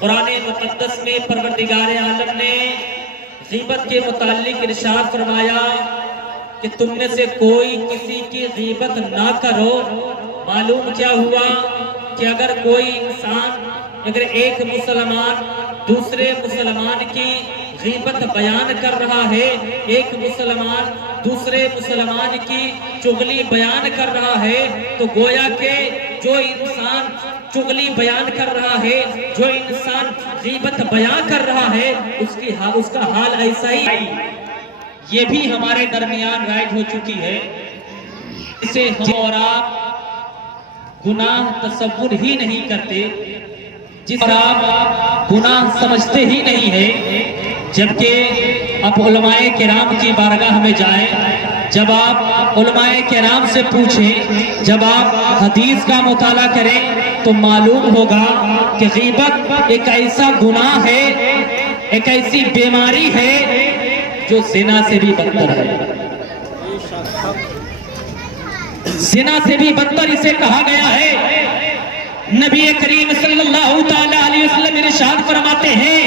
قرآن مقدس میں پروردگار عالم نے غیبت کے متعلق ارشاد فرمایا کہ تم میں سے کوئی کسی کی غیبت نہ کرو۔ معلوم کیا ہوا کہ اگر کوئی انسان، اگر ایک مسلمان دوسرے مسلمان کی غیبت بیان کر رہا ہے، ایک مسلمان دوسرے مسلمان کی چغلی بیان کر رہا ہے، تو گویا کہ جو انسان چغلی بیان کر رہا ہے، جو انسان غیبت بیان کر رہا ہے، اس کا حال ایسا ہی یہ بھی ہمارے درمیان رائج ہو چکی ہے۔ اسے ہم اور آپ گناہ تصور ہی نہیں کرتے، جس پر آپ گناہ سمجھتے ہی نہیں ہیں، جبکہ اب علماء کرام کی بارگاہ میں جائیں، جب آپ علماء کرام سے پوچھیں، جب آپ حدیث کا مطالعہ کریں تو معلوم ہوگا کہ غیبت ایک ایسا گناہ ہے، ایک ایسی بیماری ہے جو زنا سے بھی بدتر ہے۔ زنا سے بھی بدتر اسے کہا گیا ہے۔ نبی کریم صلی اللہ تعالی علیہ وسلم ارشاد فرماتے ہیں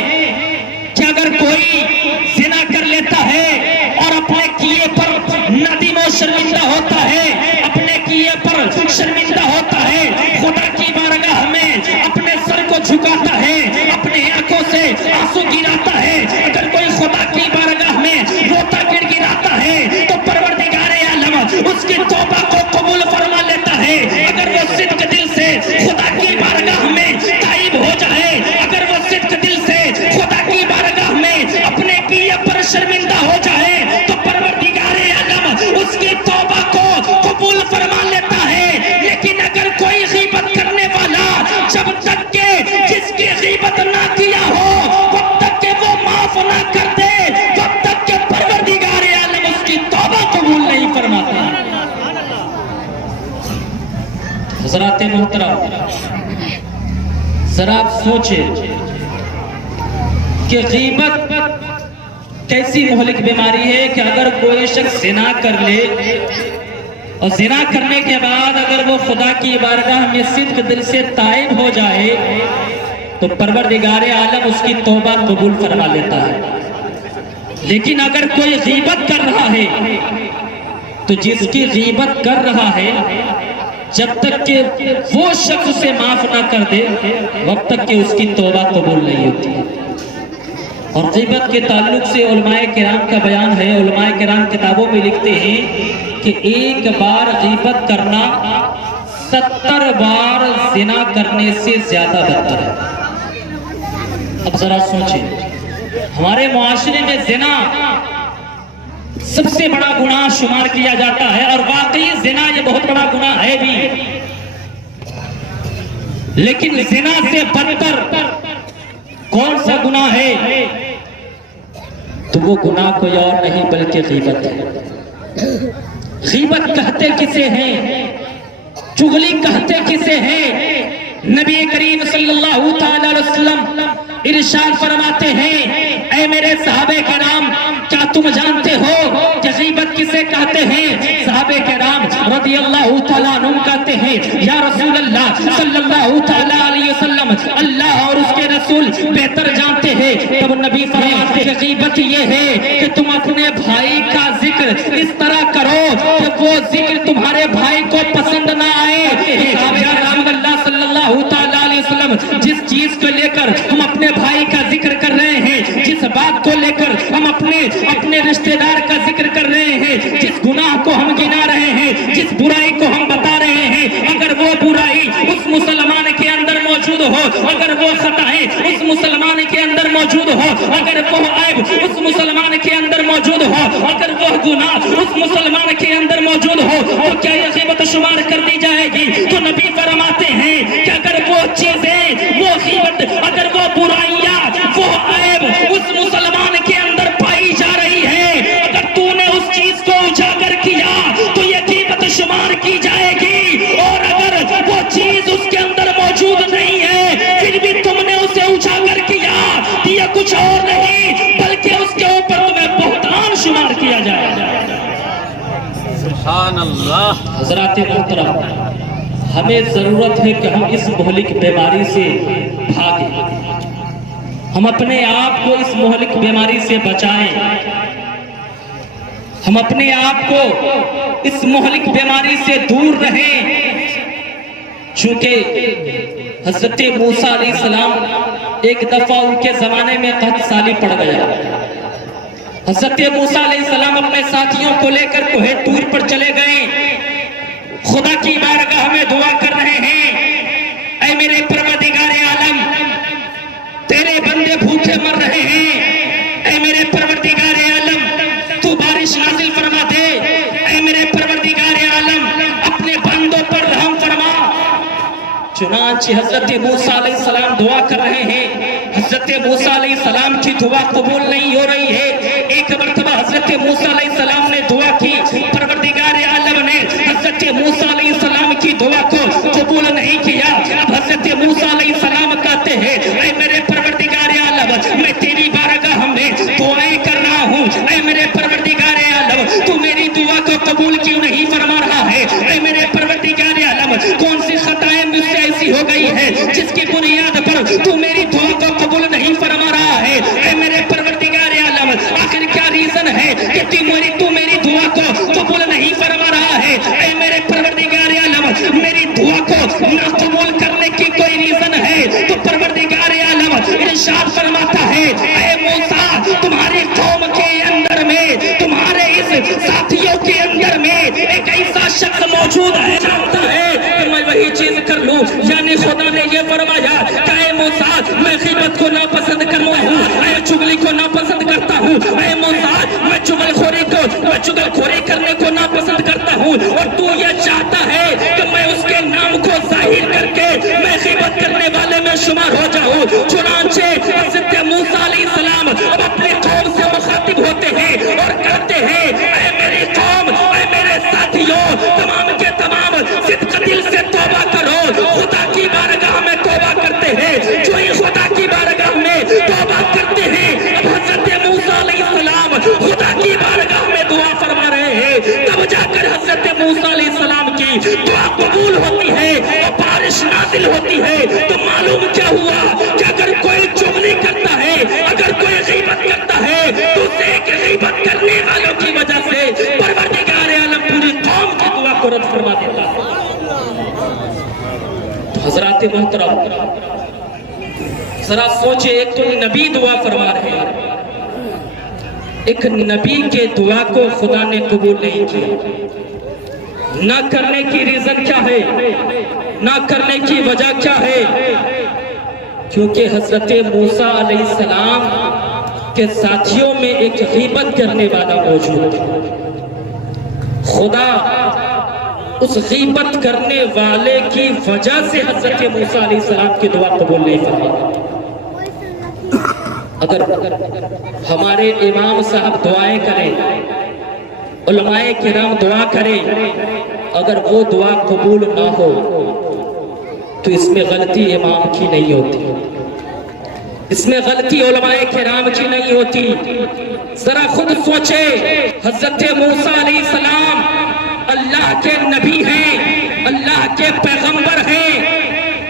کہ اگر کوئی زنا کر لیتا ہے اور اپنے کیے پر ندیم و شرمندہ ہوتا ہے، اپنے کیے پر شرمندہ ہوتا ہے، خدا کی بارگاہ میں اپنے سر کو جھکاتا ہے، اپنے آنکھوں سے آنسو گراتا ہے، اگر کوئی خدا کی بارگاہ میں روتا گڑگڑاتا ہے تو پروردگار عالم اس کی توبہ کو قبول فرما لیتا ہے۔ اگر وہ صدق دل سے خدا کی بارگاہ میں تائب ہو جائے، اگر وہ صدق دل سے خدا کی بارگاہ میں اپنے کیے پر شرمندہ ہو جائے تو پروردگار عالم اس کی توبہ کو قبول فرما لیتا ہے۔ لیکن اگر کوئی غیبت کرنے والا جب تک کہ جس کی غیبت نہ کیا ہو جب تک کہ وہ معاف نہ کر دے، جب تک کہ پروردگار عالم اس کی توبہ قبول نہیں فرماتا۔ حضرات محترم، ذرا آپ سوچیں کہ غیبت کیسی مہلک بیماری ہے کہ اگر کوئی شخص زنا کر لے اور زنا کرنے کے بعد اگر وہ خدا کی بارگاہ میں صدق دل سے تائب ہو جائے تو پروردگار عالم اس کی توبہ قبول فرما لیتا ہے۔ لیکن اگر کوئی غیبت کر رہا ہے تو جس کی غیبت کر رہا ہے جب تک کہ وہ شخص اسے معاف نہ کر دے وقت تک کہ اس کی توبہ قبول نہیں ہوتی۔ اور غیبت کے تعلق سے علماء کرام کا بیان ہے، علماء کرام کتابوں میں لکھتے ہیں کہ ایک بار غیبت کرنا 70 بار زنا کرنے سے زیادہ بہتر ہے۔ اب ذرا سوچیں، ہمارے معاشرے میں زنا سب سے بڑا گناہ شمار کیا جاتا ہے، اور واقعی زنا یہ بہت بڑا گناہ ہے بھی، لیکن زنا سے بدتر کون سا گناہ ہے؟ تو وہ گناہ کوئی اور نہیں بلکہ غیبت ہے۔ غیبت کہتے کسے ہیں؟ چغلی کہتے کسے ہیں؟ نبی کریم صلی اللہ تعالی علیہ وسلم ارشاد فرماتے ہیں، اے میرے صحابہ کرام، کیا تم جانتے ہو کہ غیبت کسے کہتے ہیں؟ صحابہ کرام رضی اللہ تعالیٰ عنہ کہتے ہیں، یا رسول اللہ صلی اللہ تعالیٰ علیہ وسلم، اللہ اور اس کے رسول بہتر جانتے ہیں۔ تب نبی فرماتے ہیں کہ غیبت یہ ہے کہ تم اپنے بھائی کا ذکر اس طرح کرو کہ وہ ذکر تمہارے بھائی کو پسند نہ آئے۔ یا رسول اللہ صلی اللہ تعالیٰ علیہ وسلم، جس چیز کو لے کر ہم اپنے بھائی کا ذکر کر رہے ہیں، جس بات کو لے کر ہم اپنے رشتہ دار کا ذکر کر رہے ہیں، جس گناہ کو ہم گنا رہے ہیں، جس برائی کو ہم بتا رہے ہیں، اگر وہ برائی اس مسلمان کے اندر موجود ہو، اگر وہ خطائیں اس مسلمان کے اندر موجود ہو، اگر وہ عیب اس مسلمان کے اندر موجود ہو، اگر وہ گناہ اس مسلمان کے اندر موجود ہو، تو کیا یہ غیبت شمار کر دی جائے گی؟ تو نبی فرماتے ہیں کہ اگر وہ چیزیں، وہ غیبت، اگر وہ برائیاں، وہ عیب اس مسلمان کے اندر پائی جا رہی ہے، اگر تو نے اس چیز کو اجاگر کیا تو یہ غیبت شمار کی جائے گی، اور اگر وہ چیز اس کے اندر موجود نہیں ہے پھر بھی تم نے اسے اجاگر کیا تو یہ کچھ اور نہیں بلکہ اس کے اوپر تمہیں بہتان شمار کیا جائے۔ سبحان اللہ۔ حضرات محترم، ہمیں ضرورت ہے کہ ہم اس مہلک بیماری سے بھاگیں۔ ہم اپنے آپ کو اس مہلک بیماری سے بچائیں، ہم اپنے آپ کو اس مہلک بیماری سے دور رہیں، چونکہ حضرت موسیٰ علیہ السلام ایک دفعہ ان کے زمانے میں قحط سالی پڑ گیا۔ حضرت موسیٰ علیہ السلام اپنے ساتھیوں کو لے کر کوہ طور پر چلے گئے، خدا کی بارگاہ میں دعا کر رہے ہیں، اے میرے پروردگار عالم، تیرے بندے بھوکے مر رہے ہیں، اے میرے پروردگار عالم تو بارش نازل فرما دے، اے میرے پروردگار عالم اپنے بندوں پر رحم فرما۔ چنانچہ حضرت موسیٰ علیہ السلام دعا کر رہے ہیں، حضرت موسیٰ علیہ السلام کی دعا قبول نہیں ہو رہی ہے۔ ایک مرتبہ حضرت موسیٰ علیہ السلام نے دعا کی، پروردگار عالم نے حضرت موسیٰ علیہ السلام کی دعا کو قبول نہیں کیا۔ اب حضرت موسیٰ علیہ السلام کہتے ہیں، اے میرے پروردگار عالم میں تیری بارگاہ میں دعائیں کر رہا ہوں، اے میرے پروردگار عالم تو میری دعا کو قبول کیوں نہیں فرما رہا ہے؟ اے میرے پروردگار عالم کون سی خطائیں مجھ سے ایسی ہو گئی ہے جس کی بنیاد پر تو میری دعا کو قبول نہیں فرما رہا ہے؟ اے میرے پروردگار عالم آخر کیا ریزن ہے کہ تو میری دعا کو قبول نہیں فرما رہا ہے؟ اے میرے پروردگار عالم میری دعا کو نہ قبول کرنے کی کوئی ریزن ہے تو پروردگار عالم ارشاد فرماتا ہے، اے موسیٰ تمہاری قوم کے اندر میں، تمہارے اس ساتھیوں کے اندر میں ایک ایسا شخص موجود ہے جانتا ہے کہ میں وہی چیز کر لوں۔ یعنی خدا نے یہ فرمایا کہ اے موسیٰ میں غیبت کو ناپسند کرتا ہوں، میں چغلی کو ناپسند کرتا ہوں، اے موسیٰ میں چغل خوری کرنے کو ناپسند کرتا ہوں، اور تو یہ چاہتا ہے کہ میں اس کے نام کو ظاہر کر کے میں غیبت کرنے والے میں شمار ہو جاؤں۔ چنانچہ حضرت موسیٰ علیہ السلام اب اپنی قوم سے مخاطب ہوتے ہیں اور کہتے ہیں، اے میری قوم، اے میرے ساتھیوں، تمام کے تمام صدق دل سے توبہ کرو۔ خدا کی بارگاہ میں توبہ کرتے ہیں، جو ہی خدا کی بارگاہ میں توبہ کرتے ہیں، اب حضرت موسیٰ علیہ السلام خدا کی بارگاہ میں دعا فرما رہے ہیں، تب جا کر حضرت موسیٰ علیہ السلام کی دعا قبول ہوتی ہے اور بارش نازل ہوتی ہے۔ تو معلوم کیا ہوا کہ اگر کوئی چغلی کرتا ہے، اگر کوئی غیبت کرتا ہے تو اسے ایک غیبت کرنے والوں کی وجہ سے پروردگار عالم پوری قوم کی دعا کو رد فرما دیتا ہے۔ تو حضرات محترم ذرا سوچے، ایک تو نبی دعا فرما رہے ہیں، ایک نبی کے دعا کو خدا نے قبول نہیں کیا۔ نہ کرنے کی ریزن کیا ہے، نہ کرنے کی وجہ کیا ہے؟ کیونکہ حضرت موسیٰ علیہ السلام کے ساتھیوں میں ایک غیبت کرنے والا موجود ہے۔ خدا اس غیبت کرنے والے کی وجہ سے حضرت موسیٰ علیہ السلام کی دعا قبول نہیں فرمائی۔ اگر ہمارے امام صاحب دعائیں کریں، علماء کرام دعا کریں، اگر وہ دعا قبول نہ ہو تو اس میں غلطی امام کی نہیں ہوتی، اس میں غلطی علماء کرام کی نہیں ہوتی۔ ذرا خود سوچے، حضرت موسیٰ علیہ السلام اللہ کے نبی ہیں، اللہ کے پیغمبر ہیں،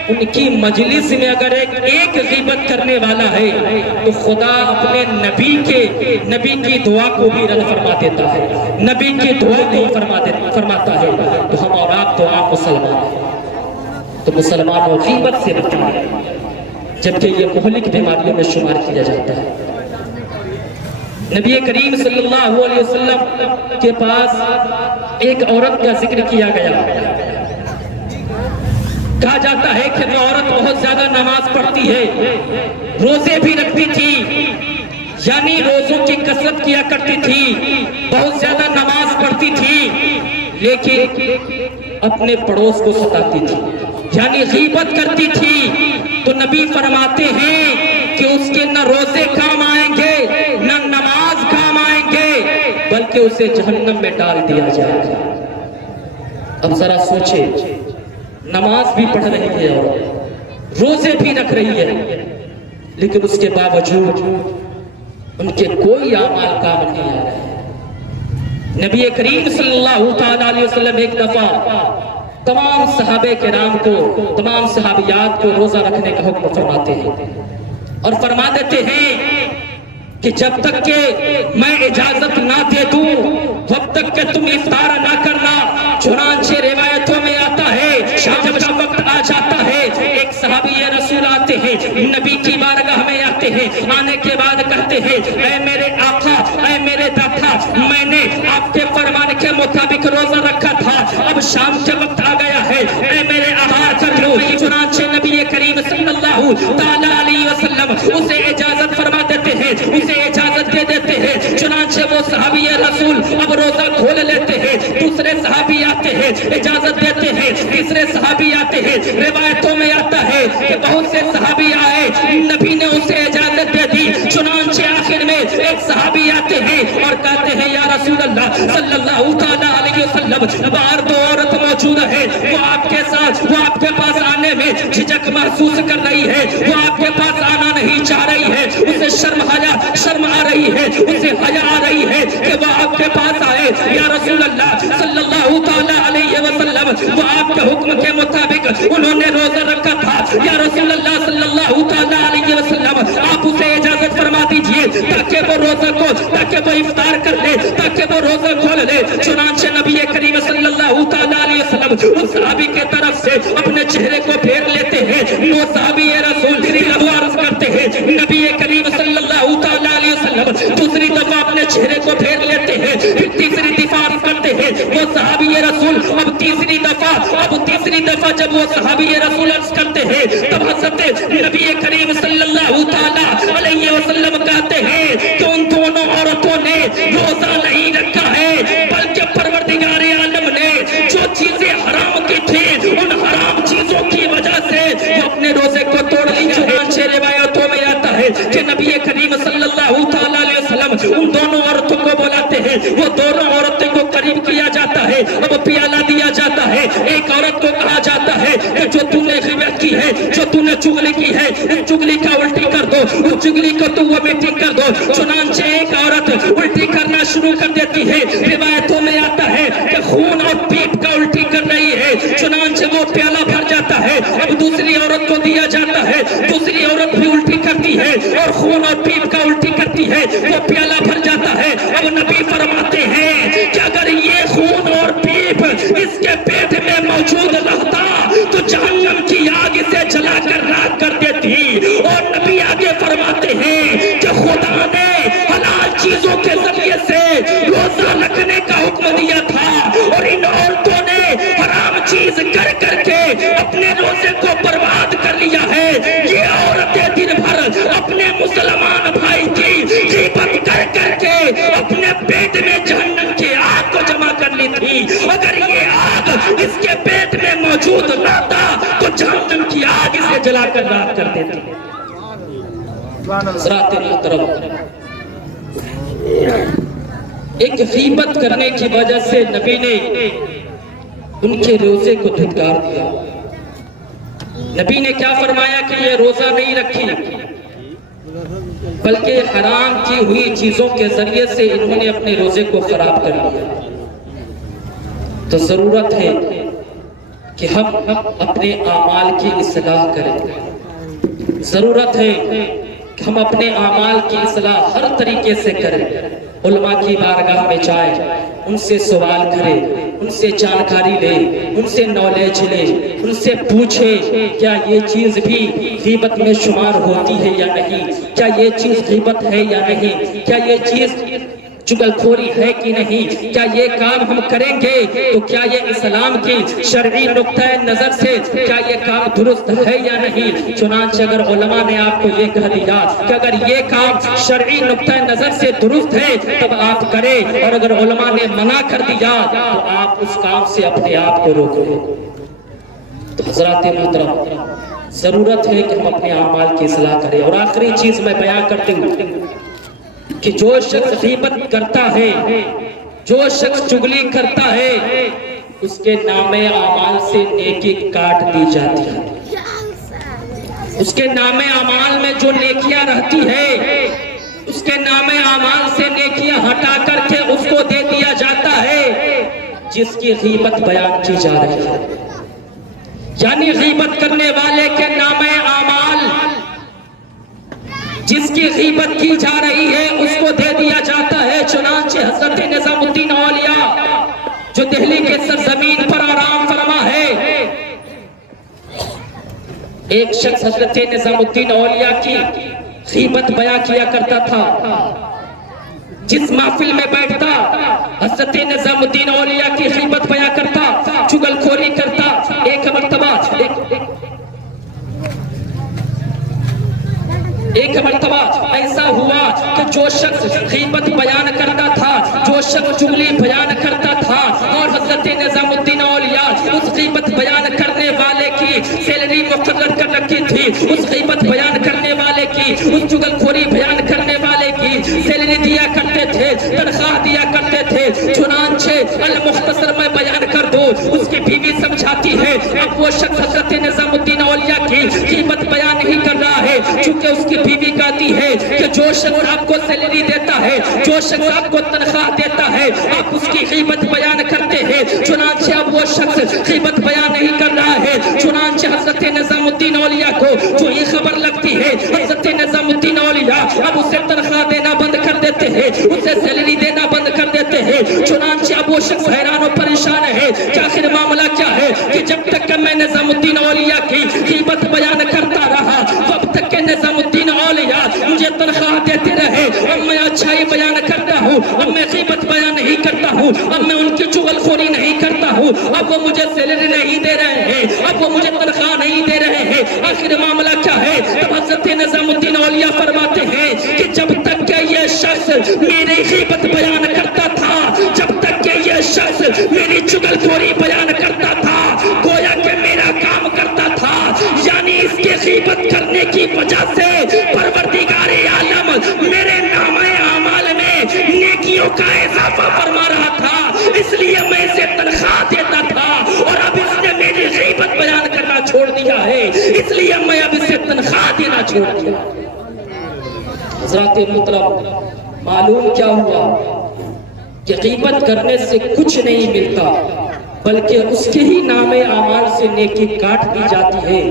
ان کی مجلس میں اگر ایک غیبت کرنے والا ہے تو خدا اپنے نبی کی دعا کو بھی رد فرما دیتا ہے، نبی کی دعا نہیں فرماتا ہے۔ تو ہم اور آپ تو آپ مسلمان ہیں، تو مسلمانوں غیبت سے بچنا ہے، جبکہ یہ مہلک بیماریوں میں شمار کیا جاتا ہے۔ نبی کریم صلی اللہ علیہ وسلم کے پاس ایک عورت کا ذکر کیا گیا، کہا جاتا ہے کہ وہ عورت بہت زیادہ نماز پڑھتی ہے، روزے بھی رکھتی تھی، یعنی روزوں کی کثرت کیا کرتی تھی، بہت زیادہ نماز پڑھتی تھی، لیکن اپنے پڑوس کو ستاتی تھی، یعنی غیبت کرتی تھی۔ تو نبی فرماتے ہیں کہ اس کے نہ روزے کام آئیں گے، نہ نماز کام آئیں گے، بلکہ اسے جہنم میں ڈال دیا جائے گا۔ اب ذرا سوچے، نماز بھی پڑھ رہی ہے اور روزے بھی رکھ رہی ہے، لیکن اس کے باوجود ان کے کوئی اعمال کام نہیں آ رہے ہیں۔ نبی کریم صلی اللہ علیہ وسلم ایک دفعہ تمام صحابہ کرام کو، تمام صحابیات کو روزہ رکھنے کا حکم فرماتے ہیں۔ اور فرما دیتے ہیں کہ جب تک کہ میں اجازت نہ دے دوں تب تک کہ تم افطار نہ کرنا. چنانچہ روایتوں میں آتا ہے شام کا وقت آ جاتا ہے, ایک صحابی رسول آتے ہیں, نبی کی بارگاہ میں آتے ہیں. آنے کے بعد کہتے ہیں اے میرے آقا, اے میرے داتا, میں نے آپ کے فرمان کے مطابق روزہ رکھا تھا, اب شام کے وقت آ گیا ہے, اے میرے آقا کر لو. چنانچہ نبی کریم صلی اللہ تعالی علیہ وسلم اسے اجازت فرما دیتے ہیں, اسے اجازت دے دیتے ہیں. چنانچہ وہ صحابی رسول اب روزہ کھول لیتے ہیں. دوسرے صحابی آتے ہیں, اجازت دیتے ہیں. تیسرے صحابی آتے ہیں. روایتوں میں آتا ہے کہ بہت سے صحابی آئے, نبی نے اسے اجازت دے دی. چنانچہ آخر میں ایک صحابی آتے ہیں اور کہتے ہیں یا رسول اللہ صلی اللہ تعالی علیہ وسلم, باہر دو عورت موجود ہے, وہ آپ کے ساتھ, وہ آپ کے پاس آنے میں جھجک محسوس کر رہی ہے, وہ آپ کے پاس آنا نہیں چاہ رہی ہے, اسے شرم آ رہی ہے, اسے حیا آ رہی ہے کہ وہ آپ کے پاس آئے. یا رسول اللہ صلی اللہ تعالی علیہ وسلم, وہ آپ کے حکم کے مطابق انہوں نے روزہ رکھا تھا. یا رسول اللہ صلی اللہ تعالی علیہ وسلم, آپ اسے اجازت فرما دیجئے تاکہ وہ روزہ کو, تاکہ وہ افطار کر لے, تاکہ وہ روزہ کھول لے. چنانچہ نبی کریم صلی اللہ تعالی علیہ وسلم اس صحابی کے طرف سے اپنے چہرے کو پھیر لیتے ہیں. وہ صحابی رسول عرض کرتے ہیں نبی کریم صلی اللہ تعالی علیہ وسلم دوسری دفعہ اپنے چہرے کو پھیر لیتے ہیں, پھر تیسری دفعہ کرتے ہیں. وہ صحابی رسول اب تیسری دفعہ جب وہ صحابی رسول عرض کرتے ہیں تب حضرت نبی کریم صلی اللہ تعالی علیہ وسلم کہتے ہیں کہ ان دونوں عورتوں نے روزہ نہیں رکھا ہے, بلکہ پروردگار عالم نے جو چیزیں حرام کی تھی ان حرام چیزوں کی وجہ سے وہ اپنے روزے کو توڑ لی. چنانچہ روایتوں میں آتا ہے کہ نبی کریم صلی اللہ تعالی علیہ وسلم ان دونوں عورتوں کو بلاتے ہیں. وہ دونوں عورتوں کو قریب کیا جاتا ہے, اب پیالہ دیا جاتا ہے. ایک عورت کو کہا جاتا ہے کہ جو تم نے غیبت کی ہے, جو تم نے چغلی کی ہے, اس چغلی کا الٹی کر دو, اس چغلی کو تو وہ میٹنگ کر دو. چنانچہ ایک عورت الٹی کرنا شروع کر دیتی ہے. روایتوں میں آتا ہے کہ خون اور پیپ کا الٹی کر رہی ہے. چنانچہ وہ پیالہ بھر جاتا ہے, اب دوسری عورت کو دیا جاتا ہے. دوسری عورت بھی الٹی کرتی ہے اور خون اور پیپ کا الٹی کرتی ہے, وہ پیالہ بھر جاتا ہے. اب نبی فرماتے ہیں کہ اگر یہ خون اور پیپ اس کے پیٹ میں موجود رہتا تو جہنم کی آگ سے جلا کر راکھ کر دیتی. اور نبی آگے فرماتے ہیں کہ خدا نے حلال چیزوں کے ذریعے سے روزہ رکھنے کا حکم دیا تھا, اور ان عورتوں نے حرام چیز کر کر کے اپنے روزے کو برباد کر لیا ہے. یہ عورتیں دن بھر اپنے مسلمان بھائی کی غیبت کر کر کے اپنے پیٹ میں جہنم کی آگ کو جمع کر لی تھی. اگر یہ آگ اس کے پیٹ میں موجود رہتا تو جہنم کی آگ اسے جلا کر راکھ کر دیتی. حضرات محترم, ایک غیبت کرنے کی وجہ سے نبی نے ان کے روزے کو دھتکار دیا. نبی نے کیا فرمایا کہ یہ روزہ نہیں رکھی, بلکہ حرام کی ہوئی چیزوں کے ذریعے سے انہوں نے اپنے روزے کو خراب کر لیا. تو ضرورت ہے کہ ہم اپنے اعمال کی اصلاح کریں. ضرورت ہے کہ ہم اپنے اعمال کی اصلاح ہر طریقے سے کریں. علماء کی بارگاہ میں جائیں, ان سے سوال کریں, ان سے جانکاری لیں, ان سے نالج لیں, ان سے پوچھیں کیا یہ چیز بھی غیبت میں شمار ہوتی ہے یا نہیں, کیا یہ چیز غیبت ہے یا نہیں, کیا یہ چیز چگل کھوری ہے کہ نہیں, کیا یہ کام ہم کریں گے تو کیا یہ اسلام کی شرعی نقطہ نظر سے کیا یہ کام درست ہے یا نہیں. چنانچہ اگر علماء نے آپ کو یہ کہہ دیا کہ اگر یہ کام شرعی نقطہ نظر سے درست ہے تب آپ کریں, اور اگر علماء نے منع کر دیا تو آپ اس کام سے اپنے آپ کو روکیں. تو حضرات محترم, ضرورت ہے کہ ہم اپنے اعمال کی اصلاح کریں. اور آخری چیز میں بیان کرتے ہوں کہ جو شخص غیبت کرتا ہے, جو شخص چغلی کرتا ہے, اس کے نامہ اعمال سے نیکی کاٹ دی جاتی ہے. اس کے نامہ اعمال میں جو نیکیاں رہتی ہے اس کے نامہ اعمال سے نیکیاں ہٹا کر کے اس کو دے دیا جاتا ہے جس کی غیبت بیان کی جا رہی ہے. یعنی غیبت کرنے والے کے نامہ اعمال جس کی غیبت کی جا رہی ہے اس کو دے دیا جاتا ہے. چنانچہ حضرت نظام الدین اولیاء جو دہلی کے سرزمین پر آرام فرما ہے، ایک شخص حضرت نظام الدین اولیاء کی غیبت بیان کیا کرتا تھا. جس محفل میں بیٹھتا حضرت نظام الدین اولیاء کی غیبت بیان کرتا، چغل خوری کرتا. ایک مرتبہ ایسا ہوا کہ جو شخص غیبت بیان کرتا تھا، جو شخص چغلی بیان کرتا تھا، اور حضرت نظام الدین اولیاء اس غیبت بیان کرنے والے کی سیلری مقرر کر رکھی تھی، اس غیبت بیان کرنے والے کی، اس چغل خوری بیان کرنے والے کی سیلری دیا کرتے تھے، تنخواہ دیا کرتے تھے. چنانچہ المختصر میں بیان کر دو، اس کی بیوی سمجھاتی ہے اب وہ شخص حضرت نظام الدین اولیاء کی غیبت بیان نہیں کر رہا ہے، چونکہ اس کی بیوی کہتی ہے کہ جو شخص آپ کو سیلری دیتا ہے، جو شخص آپ کو تنخواہ دیتا ہے، آپ اس کی غیبت بیان کرتے ہیں. چنانچہ اب وہ شخص غیبت بیان نہیں کر رہا ہے. چنانچہ حضرت نظام الدین اولیاء کو جو یہ خبر لگتی ہے، حضرت نظام الدین اولیاء اب اسے تنخواہ دینا بند کر دیتے ہیں، اسے سیلری دینا بند کر دیتے ہیں. چنانچہ اب وہ شخص حیران و پریشان ہے کہ آخر معاملہ کیا ہے کہ جب تک کہ میں نظام الدین اولیاء کی غیبت بیان کرتا رہا تب تک کہ نظام الدین اولیاء مجھے تنخواہ دیتے رہے. اب میں اچھائی بیان کرتا ہوں، اب میں غیبت بیان نہیں کرتا ہوں، اب میں ان کی چغل خوری نہیں کرتا ہوں، اب وہ مجھے سیلری نہیں دے رہے ہیں، اب وہ مجھے تنخواہ نہیں دے رہے ہیں. آخر معاملہ کیا ہے؟ تب حضرت نظام الدین اولیاء فرماتے ہیں کہ جب تک کہ یہ شخص میری غیبت بیان کرتا تھا، جب تک کہ یہ شخص میری چغل خوری بیان کرتا تھا، گویا کہ میرا کام کرتا تھا. یعنی اس کی غیبت کرنے کی وجہ سے پروردگار عالم میرے نامہ اعمال میں نیکیوں کا اضافہ فرما رہا تھا، اس لیے میں اسے تنخواہ دیتا تھا. اور اب اس نے میری غیبت بیان کرنا چھوڑ دیا ہے، اس لیے میں اب اسے تنخواہ دینا چھوڑ دیا. حضرات محترم، معلوم کیا ہوا کہ غیبت کرنے سے کچھ نہیں ملتا، بلکہ اس کے ہی نام اعمال سے نیکی کاٹ دی جاتی ہے،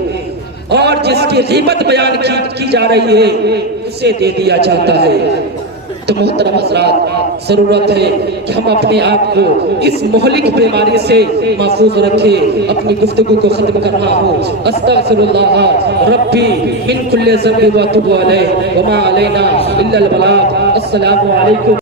اور جس کی غیبت بیان کی جا رہی ہے اسے دے دیا جاتا ہے. تو محترم حضرات، ضرورت ہے کہ ہم اپنے آپ کو اس مہلک بیماری سے محفوظ رکھیں. اپنی گفتگو کو ختم کرنا ہو. استغفر اللہ ربی من کل ذنب و اتوب الیہ وما علینا الا البلاغ. السلام علیکم.